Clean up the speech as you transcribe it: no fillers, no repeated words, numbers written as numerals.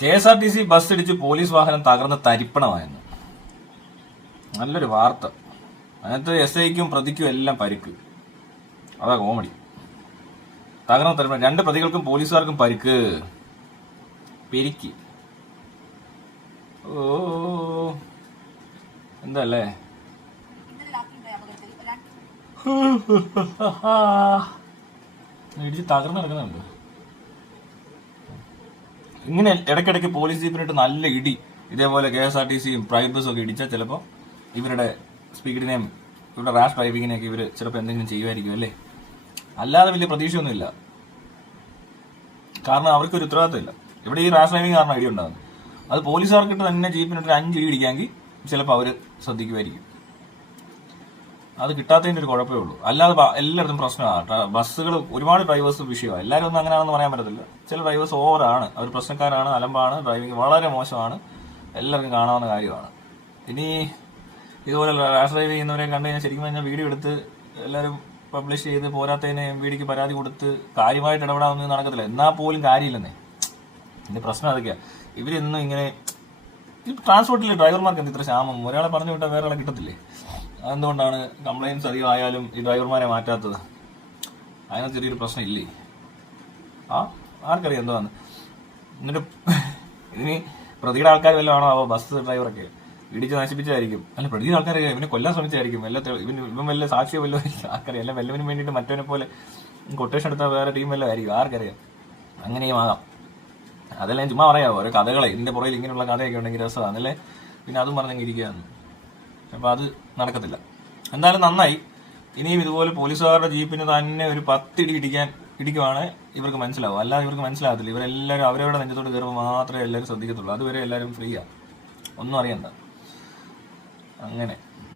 KSRTC bus ഇടിച്ച് police വാഹനം തകർന്ന് തരിപ്പണമായെന്ന്. നല്ലൊരു വാർത്ത. അതിനകത്ത് SIക്കും പ്രതിക്കും എല്ലാം പരിക്ക്. അതാ കോമഡി. തകർന്ന തരിപ്പണം. 2 പ്രതികൾക്കും പോലീസുകാർക്കും പരിക്ക്. പെരിക്ക്. ഓ എന്തല്ലേ ഇടിച്ച് തകർന്ന് കിടക്കുന്നുണ്ട്. ഇങ്ങനെ ഇടയ്ക്കിടയ്ക്ക് പോലീസ് ജീപ്പിനിട്ട് നല്ല ഇടി ഇതേപോലെ KSRTCയും പ്രൈവറ്റ് ബസ്സും ഒക്കെ ഇടിച്ചാൽ ചിലപ്പോൾ ഇവരുടെ സ്പീഡിനെയും ഇവരുടെ റാഷ് ഡ്രൈവിങ്ങിനെയൊക്കെ ഇവർ ചിലപ്പോൾ എന്തെങ്കിലും ചെയ്യുമായിരിക്കും അല്ലേ. അല്ലാതെ വലിയ പ്രതീക്ഷയൊന്നുമില്ല. കാരണം അവർക്കൊരു ഉത്തരവാദിത്തമില്ല. ഇവിടെ ഈ റാഷ് ഡ്രൈവിംഗ് കാരണം ഇടി ഉണ്ടാകുന്നത്. അത് പോലീസുകാർക്കിട്ട് തന്നെ ജീപ്പിനിട്ട് 5 ഇടി ഇടിക്കാമെങ്കിൽ ചിലപ്പോൾ അവർ ശ്രദ്ധിക്കുമായിരിക്കും. അത് കിട്ടാത്തതിൻ്റെ ഒരു കുഴപ്പമേ ഉള്ളൂ. അല്ലാതെ എല്ലായിടത്തും പ്രശ്നമാണ്. ബസ്സുകൾ ഒരുപാട് ഡ്രൈവേഴ്സ് വിഷയമാണ്. എല്ലാവരും ഒന്നും അങ്ങനെയാണെന്ന് പറയാൻ പറ്റത്തില്ല. ചില ഡ്രൈവേഴ്സ് ഓവറാണ്, അവർ പ്രശ്നക്കാരാണ്, അലമ്പാണ്, ഡ്രൈവിംഗ് വളരെ മോശമാണ്, എല്ലാവർക്കും കാണാവുന്ന കാര്യമാണ്. ഇനി ഇതുപോലെ റാഷ് ഡ്രൈവ് ചെയ്യുന്നവരെ കണ്ടു കഴിഞ്ഞാൽ ശരിക്കും പറഞ്ഞാൽ വീഡിയോ എടുത്ത് എല്ലാവരും പബ്ലിഷ് ചെയ്ത് പോരാത്തതിന് MVDക്ക് പരാതി കൊടുത്ത് കാര്യമായിട്ട് ഇടപെടാനൊന്നും നടക്കത്തില്ല. എന്നാൽ പോലും കാര്യമില്ലെന്നേ. ഇതിന്റെ പ്രശ്നം അതൊക്കെയാണ്. ഇവരെന്നും ഇങ്ങനെ ട്രാൻസ്പോർട്ടിൽ ഡ്രൈവർമാർക്ക് എന്ത് ഇത്ര ക്ഷാമം? ഒരാളെ പറഞ്ഞു വിട്ടാൽ വേറെ ആളെ കിട്ടത്തില്ലേ? അതെന്തുകൊണ്ടാണ് കംപ്ലയിൻസ് അധികം ആയാലും ഈ ഡ്രൈവർമാരെ മാറ്റാത്തത്? അതിനകത്ത് ചെറിയൊരു പ്രശ്നം ഇല്ലേ? ആർക്കറിയാം എന്തുവാന്ന്. എന്നിട്ട് ഇതിന് പ്രതിയുടെ ആൾക്കാർ വല്ലതും ആണോ? ബസ് ഡ്രൈവറൊക്കെ ഇടിച്ച് നശിപ്പിച്ചായിരിക്കും. അല്ല, പ്രതിയുടെ ആൾക്കാരൊക്കെ ഇവനെ കൊല്ലാൻ ശ്രമിച്ചായിരിക്കും. ഇവൻ വല്ല സാക്ഷിയോ വല്ലോ ആർക്കറിയാം. അല്ല, വല്ലവനും വേണ്ടിയിട്ട് മറ്റവനെ പോലെ കൊട്ടേഷൻ എടുത്താൽ വേറെ ടീം വല്ലതും ആയിരിക്കും. ആർക്കറിയാം, അങ്ങനെയും ആകാം. അതെല്ലാം ചുമ്മാ പറയാമോ? ഓരോ കഥകളെ ഇതിന്റെ പുറയിൽ ഇങ്ങനെയുള്ള കഥയൊക്കെ ഉണ്ടെങ്കിൽ രസമാണ് അല്ലേ. പിന്നെ അതും പറഞ്ഞെങ്കിൽ ഇരിക്കുകയാണ്. അപ്പൊ അത് നടക്കത്തില്ല. എന്തായാലും നന്നായി. ഇനിയും ഇതുപോലെ പോലീസുകാരുടെ ജീപ്പിന് തന്നെ ഒരു 10 ഇടി ഇടിക്കുവാണ് ഇവർക്ക് മനസ്സിലാവും. അല്ലാതെ ഇവർക്ക് മനസ്സിലാകത്തില്ല. ഇവരെല്ലാവരും അവരവരുടെ നെഞ്ചത്തോട് കയറുമ്പോൾ മാത്രമേ എല്ലാവരും ശ്രദ്ധിക്കത്തുള്ളൂ. അതുവരെ എല്ലാവരും ഫ്രീയാണ്, ഒന്നും അറിയണ്ട. അങ്ങനെ